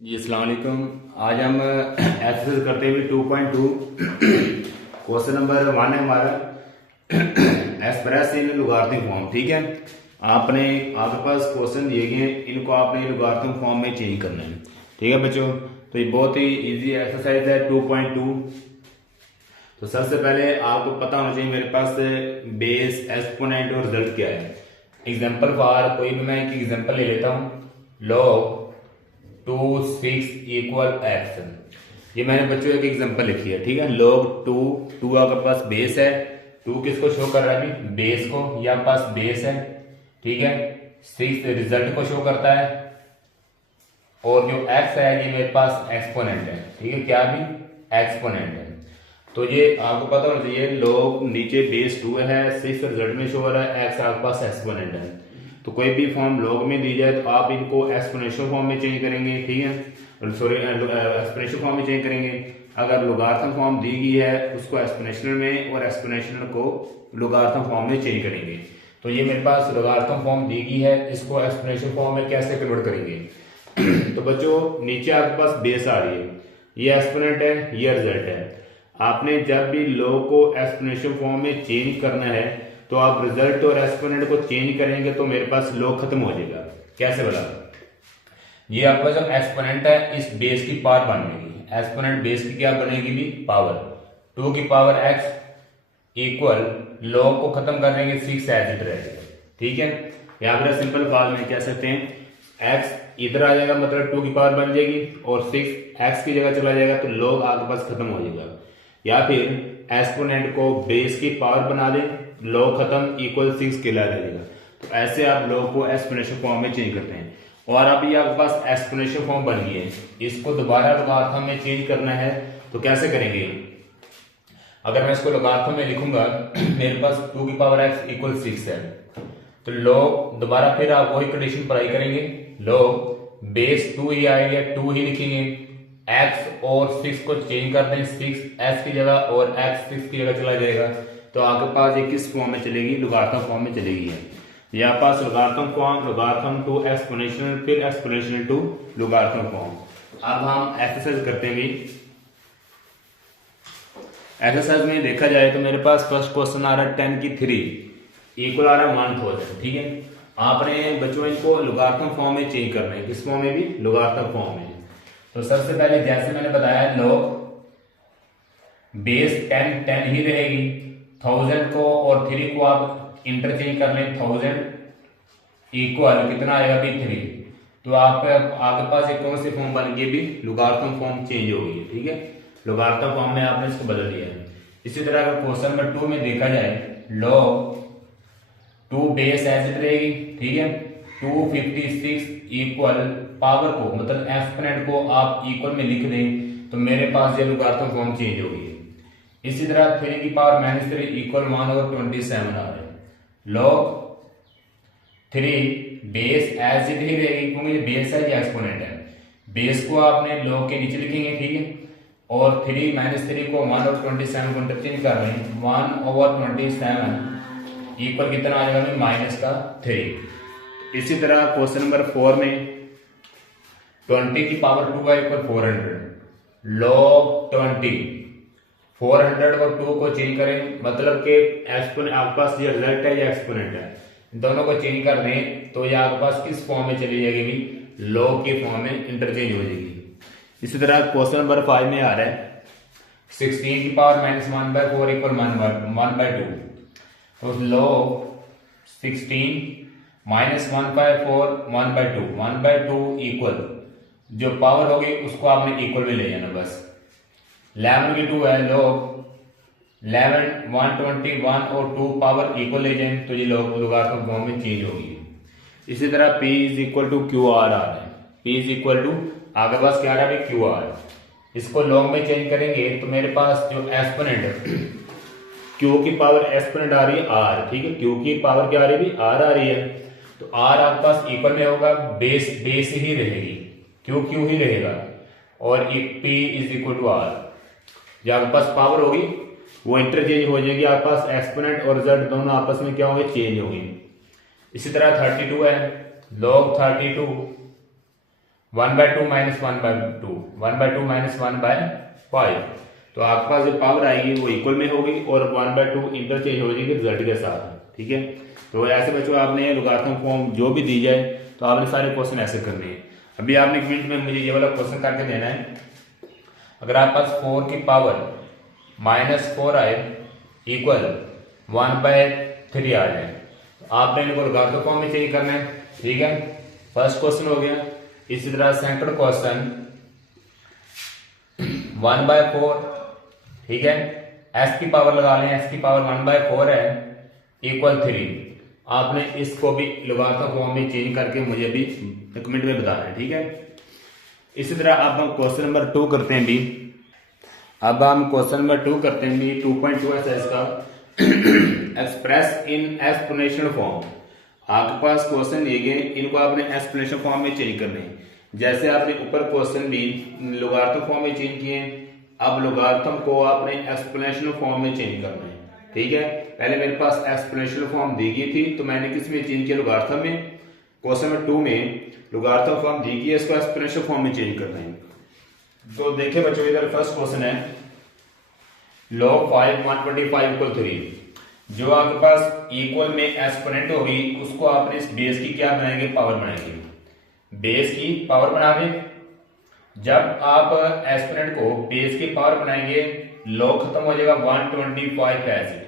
जी अस्सलाम वालेकुम। आज हम एक्सरसाइज करते हुए 2.2 क्वेश्चन नंबर 1 है हमारा एक्सप्रेस इन लॉगरिथमिक फॉर्म। ठीक है, आपने आपके पास क्वेश्चन दिए गए हैं, इनको आपने लॉगरिथमिक फॉर्म में चेंज करना है। ठीक है बच्चों, तो ये बहुत ही इजी एक्सरसाइज है 2.2। तो सबसे पहले आपको पता होना चाहिए मेरे पास बेस, एक्सपोनेंट और रिजल्ट क्या है। एग्जाम्पल फॉर कोई भी मैं एक एग्जाम्पल ले लेता हूँ, लॉग 2 6 इक्वल एक्स। ये मैंने बच्चों एक एग्जांपल लिखी है। ठीक है, log 2 आपके पास बेस है, 2 किसको शो कर रहा है अभी, बेस को, ये आपके पास बेस है। ठीक है, 6 रिजल्ट को शो करता है, और जो x है ये मेरे पास एक्सपोनेंट है। ठीक है, क्या भी एक्सपोनेंट है। तो ये आपको पता होना चाहिए, log नीचे बेस 2 है, 6 रिजल्ट में शो हो रहा है, x आपके पास एक्सपोनेंट है। तो कोई भी फॉर्म लॉग में दी जाए तो आप इनको एक्सपोनेंशियल फॉर्म में चेंज करेंगे। ठीक है, सॉरी एक्सपोनेंशियल फॉर्म में चेंज करेंगे। अगर लॉगरिथम फॉर्म दी गई है उसको एक्सपोनेंशियल में, और एक्सपोनेंशियल को लॉगरिथम फॉर्म में चेंज करेंगे। तो ये मेरे पास लॉगरिथम फॉर्म दी गई है, इसको एक्सपोनेंशियल फॉर्म में कैसे कन्वर्ट करेंगे। तो बच्चों नीचे आपके पास बेस आ रही है, ये एक्सपोनेंट है, ये रिजल्ट है। आपने जब भी लॉग को एक्सपोनेंशियल फॉर्म में चेंज करना है तो आप रिजल्ट और एक्सपोनेंट को चेंज करेंगे तो मेरे पास लॉग खत्म हो जाएगा। कैसे बता, ये आपका जो एक्सपोनेंट है इस बेस की पावर बनेगी, एक्सपोनेंट बेस की क्या बनेगी भी, पावर। 2 की पावर x इक्वल लॉग को खत्म कर देंगे 6 एज इट रहेगा। ठीक है, यहाँ पर सिंपल फॉर्म में कह सकते हैं, x इधर आ जाएगा मतलब 2 की पावर बन जाएगी, और 6 x की जगह चला जाएगा तो लॉग आपके पास खत्म हो जाएगा। या फिर एक्सपोनेंट को बेस की पावर बना दें, लॉग खत्म इक्वल 6 के ला जाएगा। तो ऐसे आप लॉग को एक्सपोनेंशियल फॉर्म में चेंज करते हैं। और अभी आपके पास एक्सपोनेंशियल फॉर्म बन गई है, इसको दोबारा लॉगरिथम में चेंज करना है तो कैसे करेंगे। अगर मैं इसको लॉगरिथम में लिखूंगा, मेरे पास 2 की पावर x इक्वल 6 है, तो लॉग दोबारा फिर आप वही कंडीशन अप्लाई करेंगे, लॉग बेस 2 ही आएगा, 2 ही लिखेंगे, x और 6 को चेंज कर दें, 6 s की जगह और x 6 की जगह चला जाएगा। तो आपके पास ये किस फॉर्म में चलेगी, लॉगरिथम फॉर्म में चलेगी है। यहाँ पास logarithm form, logarithm to exponential, फिर एक्सपोनेंशियल टू लॉगरिथम फॉर्म। अब हम एक्सरसाइज करते हैं। एक्सरसाइज में देखा जाए तो मेरे पास फर्स्ट क्वेश्चन आ रहा है 10 की 3 इक्वल आ रहा है 1000। ठीक है, आपने बच्चों इनको लॉगरिथम फॉर्म में चेंज करना है, किस फॉर्म में भी, लॉगरिथम फॉर्म में। तो सबसे पहले जैसे मैंने बताया, लॉग बेस 10 ही रहेगी, 1000 को और 3 को आप इंटरचेंज कर लें, 1000 इक्वल कितना आएगा भी 3। तो आपके पास एक कौन सी फॉर्म बन गई भी, लॉगरिथम फॉर्म चेंज हो गई है। ठीक है, लॉगरिथम फॉर्म में आपने इसको बदल दिया है। इसी तरह अगर क्वेश्चन नंबर 2 में देखा जाए, लॉग 2 बेस एज इट रहेगी। ठीक है, 256 इक्वल पावर को, मतलब एक्सपोनेंट को आप इक्वल में लिख दें तो मेरे पास ये लॉगरिथम फॉर्म चेंज हो गई है। इसी तरह 3 की पावर -3 इक्वल 1/27 आ रहा है। लॉग 3 बेस एज इट ही रहेगी, क्योंकि ये बेस है, ये एक्सपोनेंट है। बेस को आपने लॉग के नीचे लिखेंगे। ठीक है, और 3 - 3 को 1/27 को इंटरचेंज कर रहे हैं, 1/27 इक्वल कितना आ जाएगा, -3। इसी तरह क्वेश्चन नंबर 4 में 20 की पावर 2 इक्वल 400, लॉग 20 400 और 2 को चेंज करें, मतलब कि एक्सपोनेंट आपके पास ये रिजल्ट है या एक्सपोनेंट है, दोनों को चेंज कर दें तो ये आपके पास किस फॉर्म में चली जाएगी भी, लॉग के फॉर्म में इंटरचेंज हो जाएगी। इसी तरह क्वेश्चन नंबर 5 में आ रहा है 16 की पावर -1/4 इक्वल 1/2। तो लॉग 16 -1/4 1/2, 1/2 इक्वल जो पावर होगी उसको आपने इक्वल में ले जाना बस। 11 की 2 है, लॉग 11 121 और 2 पावर इक्वल ले जाए तो ये लॉगरिथम फॉर्म में चेंज होगी। इसी तरह P is equal to Q R आ रहा है, P इज इक्वल टू आगे पास क्या आ रहा है, क्यू आर। इसको लॉग में चेंज करेंगे तो मेरे पास जो एक्सपोनेंट है, क्यू की पावर एक्सपोनेंट आ रही है आर। ठीक है, क्यू की पावर क्या आ रही है, आर आ रही है। तो आर आपके पास इक्वल में होगा, बेस बेस ही रहेगी, क्यू क्यू ही रहेगा, और P is equal to R. जो आपके पास पावर होगी वो इंटरचेंज हो जाएगी, आपके पास एक्सपोनेंट और रिजल्ट दोनों आपस में क्या होंगे, चेंज होंगे। इसी तरह 32 है, लॉग 32 1/2 माइनस 1/2, 1/2 माइनस 1/5। तो आपके पास जो पावर आएगी वो इक्वल में होगी और 1/2 इंटरचेंज हो जाएगी रिजल्ट के साथ। ठीक है, तो ऐसे बच्चों आपने लॉगरिथम फॉर्म जो भी दी जाए तो आपने सारे क्वेश्चन ऐसे करने हैं। अभी आपने एक मिनट में मुझे ये वाला क्वेश्चन करके देना है। अगर आपके पास 4 की पावर -4 आए इक्वल 1/3 आ जाए, तो आपने इनको लॉगरिथम फॉर्म में चेंज करना है। ठीक है, फर्स्ट क्वेश्चन हो गया। इसी तरह सेकंड क्वेश्चन 1/4, ठीक है, s की पावर लगा लें, s की पावर 1/4 है इक्वल 3। आपने इसको भी लॉगरिथम फॉर्म में चेंज करके मुझे अभी एक मिनट में बताना है। ठीक है, इसी तरह अब हम क्वेश्चन नंबर 2 करते हैं भी। अब हम क्वेश्चन नंबर 2 करते हैं भी 2.2 एक्सरसाइज का एक्सप्रेस इन एक्सपोनेंशियल फॉर्म। आपके पास क्वेश्चन दिए गए, इनको आपने एक्सपोनेंशियल फॉर्म में चेंज करने हैं। जैसे आपने ऊपर क्वेश्चन भी लॉगरिथम फॉर्म में चेंज किए, अब लॉगरिथम को आपने एक्सपोनेंशियल फॉर्म में चेंज करना है। ठीक है, पहले मेरे पास एक्सपोनेंशियल फॉर्म दी गई थी तो मैंने किस में चेंज किया, लॉगरिथम में। क्वेश्चन नंबर 2 में लॉगरिथम फॉर्म दी गई है, इसको एक्सपोनेंशियल फॉर्म में चेंज करना है। तो देखिए बच्चों, इधर फर्स्ट क्वेश्चन है log 5 125 इक्वल 3। जो आपके पास इक्वल में एक्सपोनेंट होगी उसको आपने इस बेस की क्या बनाएंगे, पावर बनाएंगे। बेस की पावर बनावे, जब आप एक्सपोनेंट को बेस की पावर बनाएंगे log खत्म हो जाएगा 125 एज इट,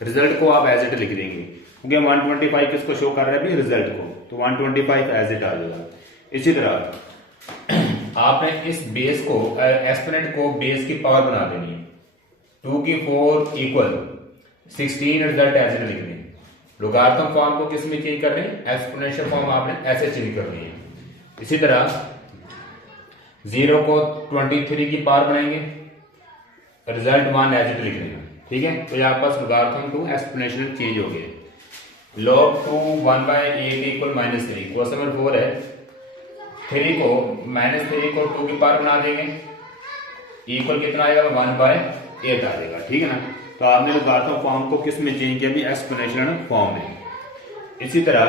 रिजल्ट को आप एज इट लिख देंगे क्योंकि 125 किसको शो कर रहा है भी, रिजल्ट को, तो 125 एज इट आ जाएगा। इसी तरह आपने इस बेस को एक्सपोनेंट को बेस की पावर बना देनी है। 2 की 4 इक्वल 16, रिजल्ट एज इट लिखने। लॉगरिथम फॉर्म को किस में चेंज कर रहे हैं, एक्सपोनेंशियल फॉर्म आपने ऐसे चेंज करनी है। इसी तरह 0 को 23 की पावर बनाएंगे, रिजल्ट 1 एज इट लिख देंगे। ठीक है, तो यहाँ पास लॉगरिथम टू एक्सपोनेंशियल चेंज हो गए। log 2 1/8 equal -3। क्वेश्चन नंबर 4 है, 3 को -3 को 2 की पावर बना देंगे, इक्वल कितना आएगा, 1/8 आ जाएगा। ठीक है ना, तो आपने लॉगरिथम फॉर्म को किस में चेंज किया भी, एक्सपोनेंशियल फॉर्म में। इसी तरह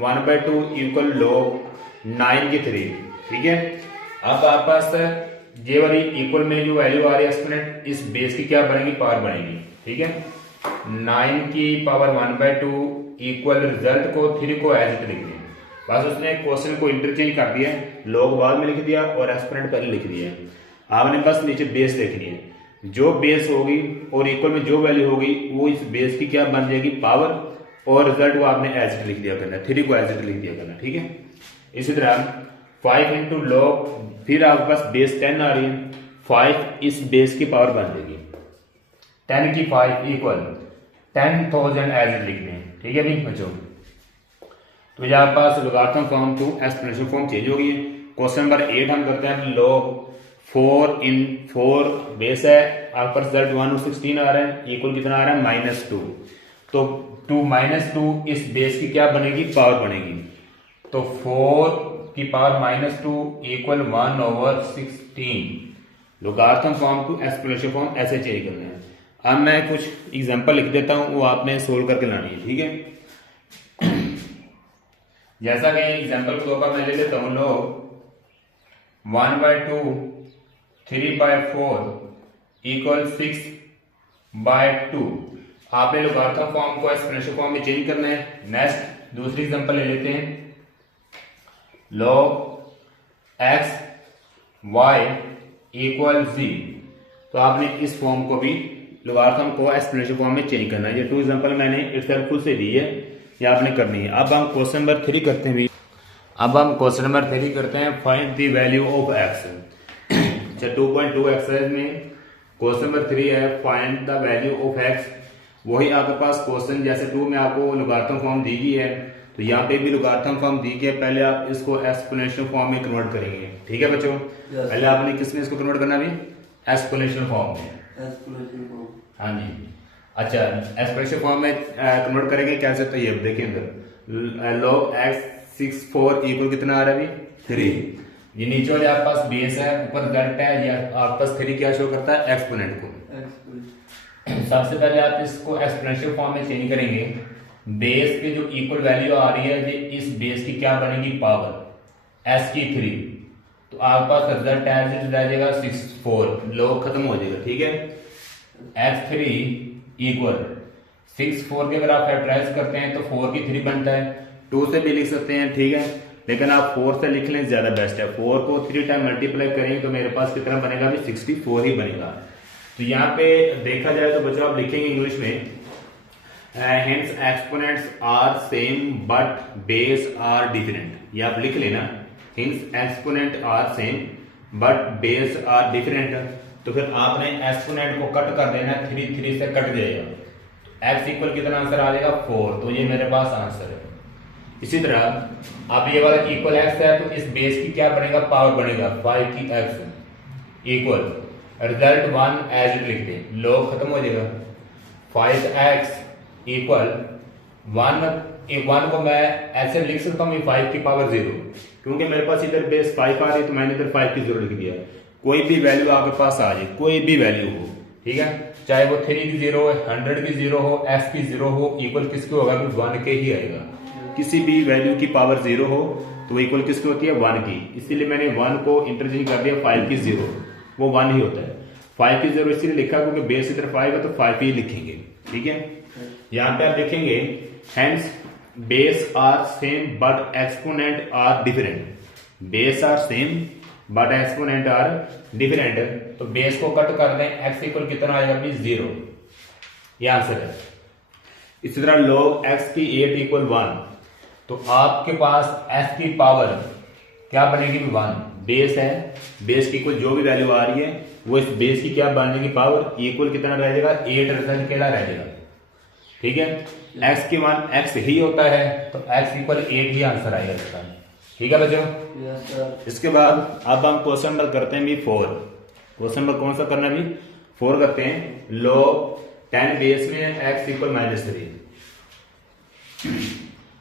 1/2 इक्वल log 9 की 3। ठीक है, अब आपके पास ये वाली इक्वल में जो वैल्यू आ रही है एक्सपोनेंट, इस बेस की क्या बनेगी, पावर बनेगी। ठीक है, 9 की पावर 1/2 इक्वल रिजल्ट को 3 को एज इट लिख दिया। बस उसने क्वेश्चन को इंटरचेंज कर दिया, log बाद में लिख दिया और एक्सपोनेंट पहले लिख दिया। आपने बस नीचे बेस देखनी है, जो बेस होगी और इक्वल में जो वैल्यू होगी वो इस बेस की क्या बन जाएगी, पावर, और रिजल्ट को आपने एज इट लिख दिया करना, 3 को एज इट लिख दिया करना। ठीक है, इसी तरह 5 इंटू log, फिर आपके पास बेस 10 आ रही है, 5 इस बेस की पावर बन जाएगी, 10 की 5 इक्वल 10,000 एज इट लिखने। ठीक है नहीं बच्चों, तो यहाँ पास logarithm form to exponential form change हो गई है। क्वेश्चन नंबर 8 हम करते हैं, log 4 इन 4 बेस है, आपके पास रिजल्ट 1/16 आ रहा है, इक्वल कितना आ रहा है, -2। तो 2 इस बेस की क्या बनेगी, पावर बनेगी। तो 4 की power -2 equal 1/16। Logarithm form to exponential form ऐसे चेंज करना है। अब मैं कुछ एग्जांपल लिख देता हूं, वो आपने सोल्व करके लानी है। ठीक है, जैसा कि एग्जांपल के तौर पर मैं ले लेता हूं, log 1/2 3/4 इक्वल 6/2। आपने लॉगरिथम फॉर्म को एक्सपोनेंशियल फॉर्म में चेंज करना है। नेक्स्ट दूसरी एग्जांपल ले लेते हैं, log x y equal z। तो आपने इस फॉर्म को भी लॉगरिथम को एक्सपोनेंशियल फॉर्म में चेंज करना है। ये 2 एग्जांपल मैंने इटसेल्फ खुद से दी है, ये आपने करनी है। अब हम क्वेश्चन नंबर 3 करते हैं। अब हम क्वेश्चन नंबर 3 करते हैं, find the value of x। 2.2 exercise में क्वेश्चन नंबर 3 है, find the value of x। वही आपके पास क्वेश्चन जैसे 2 में आपको लॉगरिथम फॉर्म दी गई है, तो यहाँ पे भी लॉगरिथम फॉर्म दी गई है, पहले आप इसको एक्सपोनेंशियल फॉर्म में कन्वर्ट करेंगे। ठीक है बच्चों, पहले आपने किस में इसको कन्वर्ट करना भी, एक्सपोनेंशियल फॉर्म में। हाँ जी, अच्छा, एक्सपोनेंशियल फॉर्म में कन्वर्ट करेंगे कैसे, तो ये देखिए अंदर log x 64 इक्वल कितना आ रहा है अभी, 3। ये नीचे वाले आपके पास बेस है, ऊपर रिजल्ट है, या आपके पास 3 क्या शो करता है, एक्सपोनेंट को। सबसे पहले आप इसको एक्सपोनेंशियल फॉर्म में चेंज करेंगे। बेस पे जो इक्वल वैल्यू आ रही है, ये इस बेस की क्या बनेगी, पावर, s की 3। तो आपके पास रिजल्ट एज इट रह जाएगा 64, लॉग खत्म हो जाएगा। ठीक है, x3 इक्वल 64 के अगर आप फैक्टराइज करते हैं तो 4 की 3 बनता है, 2 से भी लिख सकते हैं। ठीक है, लेकिन आप 4 से लिख लें ज्यादा बेस्ट है। 4 को 3 टाइम मल्टीप्लाई करेंगे तो मेरे पास कितना बनेगा, भी 64 ही बनेगा। तो यहाँ पे देखा जाए तो बच्चों आप लिखेंगे इंग्लिश में hence exponents are same but base are different, ये आप लिख लेना, hence exponent are same but base are different. तो फिर आपने एक्सपोनेंट को कट कर देना, 3 से कट जाएगा, x इक्वल कितना आंसर आ जाएगा 4, तो ये मेरे पास आंसर है। इसी तरह अब ये वाला इक्वल x है तो इस बेस की क्या बनेगा, पावर बनेगा 5 की x equal result 1 as it लिख दे, लॉग खत्म हो जाएगा। 5x इक्वल 1 को मैं ऐसे लिख सकता हूँ 5 की पावर 0, क्योंकि मेरे पास इधर बेस 5 आ रही है तो मैंने इधर 5 की 0 लिख दिया। कोई भी वैल्यू आपके पास आ जाए, कोई भी वैल्यू हो, ठीक है, चाहे वो 3 की 0 हो, 100 की 0 हो, x की 0 हो, इक्वल किसके होगा, 1 के ही आएगा। किसी भी वैल्यू की पावर 0 हो तो इक्वल किसकी होती है, 1 की, इसीलिए मैंने 1 को इंटरचेंज कर दिया 5 की 0, वो 1 ही होता है। 5 की 0 इसलिए लिखा क्योंकि बेस इधर 5 है तो 5 ही लिखेंगे। ठीक है, यहाँ पे आप लिखेंगे hence base are same but exponent are different, base are same but exponent are different. तो बेस को कट कर दें, x इक्वल कितना आएगा, 0, ये आंसर है। इसी तरह log x की 8 इक्वल 1, तो आपके पास s की पावर क्या बनेगी, 1, बेस है, बेस की कोई जो भी वैल्यू आ रही है वो इस बेस की क्या बनेगी, पावर, इक्वल कितना रह जाएगा, 8 रिजल्ट केड़ा रह जाएगा। ठीक है, x की 1 x ही होता है तो x इक्वल 8 ही आंसर आएगा इसका। ठीक है बच्चों, इसके बाद अब हम क्वेश्चन नंबर करते हैं भी 4। क्वेश्चन नंबर कौन सा करना है, भी 4 करते हैं। log 10 बेस में x इक्वल -3,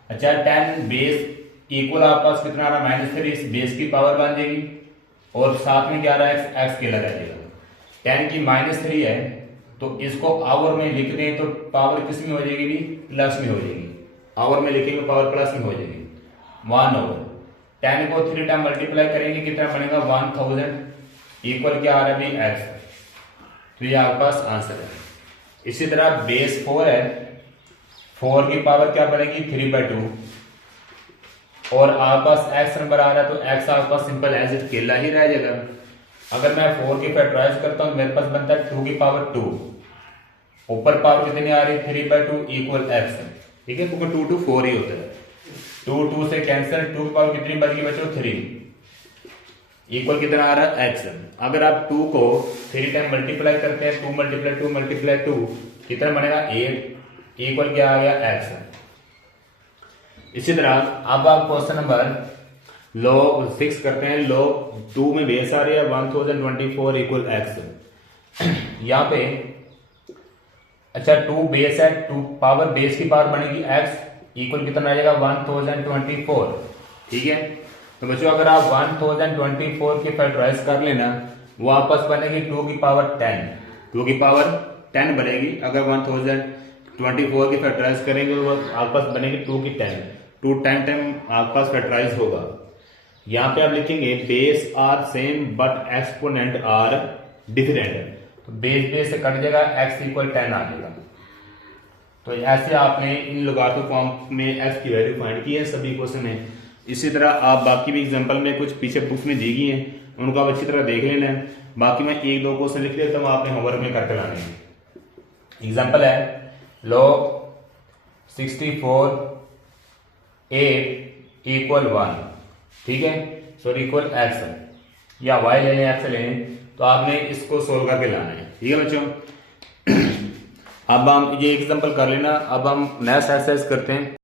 अच्छा 10 बेस इक्वल आपके पास कितना आ रहा है, -3, इस बेस की पावर बन जाएगी और साथ में क्या रहा है, x के लगा जाएगा। 10 की -3 है तो इसको आवर में लिख दें तो पावर किस में हो जाएगी, भी प्लस में हो जाएगी। आवर में लिखेंगे पावर प्लस में हो जाएगी, 1/। 10 को 3 टाइम मल्टीप्लाई करेंगे कितना बनेगा, 1000 इक्वल क्या आ रहा है, भी x। तो ये आपके पास आंसर है। इसी तरह बेस 4 है, 4 की पावर क्या बनेगी, 3/2, और आपके पास x नंबर आ रहा है तो x आपके पास सिंपल एज इट अकेला ही रह जाएगा। अगर मैं 4 की फैक्टराइज करता हूं मेरे पास बनता है 2 की पावर 2, ऊपर पावर कितनी आ रही है, 3/2 इक्वल x। ठीक है, क्योंकि 2 to 4 ही होता है, 2 से कैंसिल, 2 की पावर कितनी बच गई बच्चों, 3 इक्वल कितना आ रहा है, x। अगर आप 2 को 3 टाइम मल्टीप्लाई करते हैं, 2 × 2 कितना बनेगा, 8 इक्वल क्या आ गया, x। इसी तरह अब आप क्वेश्चन नंबर log 6 करते हैं। log 2 में बेस आ रही है 1024 इक्वल x। यहाँ पे अच्छा 2 बेस है, 2 पावर बेस की पावर बनेगी x इक्वल कितना आ जाएगा, 1024। ठीक है, तो बच्चों अगर आप 1024 की फैक्टराइज कर लेना, वो आपस बनेगी 2 की पावर 10, 2 की पावर 10 बनेगी। अगर 1024 की फैक्टराइज करेंगे तो आपस बनेगी 2 की 10, 2 टाइम आपके पास फैक्टराइज होगा। यहाँ पे आप लिखेंगे base are same but exponent are different, तो बेस से कट जाएगा, x इक्वल 10 आ जाएगा। तो ऐसे आपने इन लॉगरिथम फॉर्म में x की वैल्यू फाइंड की है सभी क्वेश्चन में। इसी तरह आप बाकी भी एग्जांपल में कुछ पीछे बुक्स में दी गई हैं, उनको आप अच्छी तरह देख लेना है। बाकी मैं 1-2 क्वेश्चन लिख लेता हूँ, आपने होमवर्क में करके लाने हैं। एग्जाम्पल है log 64 8 इक्वल 1, ठीक है, सॉरी इक्वल x या y ले लें, x ले लें, तो आपने इसको सोल्व करके लाना है। ठीक है बच्चों, अब हम ये एग्जांपल कर लेना। अब हम नेक्स्ट एक्सरसाइज करते हैं।